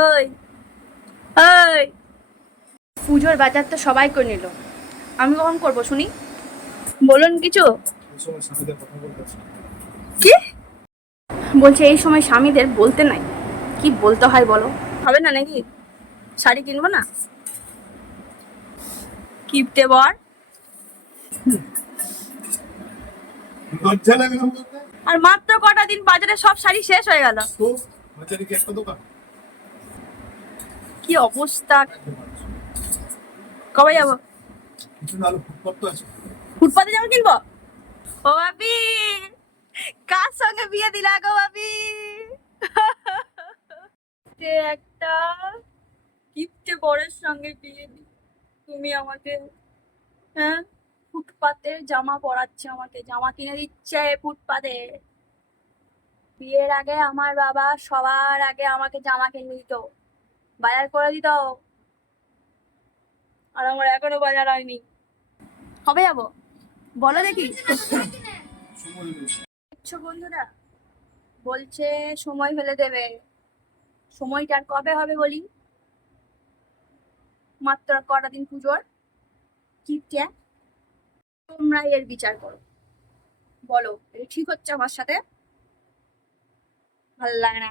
ওই ওই পুজোর বাজার তো সবাই করে নিল, আমি কখন করব শুনি? বলুন কিছু। কি বলছে এই সময় স্বামীদের বলতে নাই? কি বলতে হয় বলো? হবে না নাকি? শাড়ি কিনবো না? কিপটে বর। আর মাত্র কটা দিন বাজারে সব শাড়ি শেষ হয়ে গেল। কি অবস্থা! কবে যাবো? ফুটপাতে যাবো কিনবো? ও বাপি, কার সঙ্গে বিয়ে দিলা গো বাপি? যে একটা কিপটে বরের সঙ্গে বিয়ে দি তুমি আমাকে। হ্যাঁ, ফুটপাতের জামা পরাচ্ছে, আমাকে জামা কিনে দিচ্ছে ফুটপাতে। বিয়ের আগে আমার বাবা সবার আগে আমাকে জামা কিনে দিত, বাজার করে দিত, আর আমার এখনো বাজার হয়নি। কবে যাবো বলো দেখি? দেখছো বন্ধুরা, বলছে সময় ফেলে দেবে। সময়টা আর কবে হবে বলি? মাত্র কটা দিন পুজোর। কিপটে, তোমরা এর বিচার করো, বলো এটা ঠিক হচ্ছে আমার সাথে? ভালো লাগে না।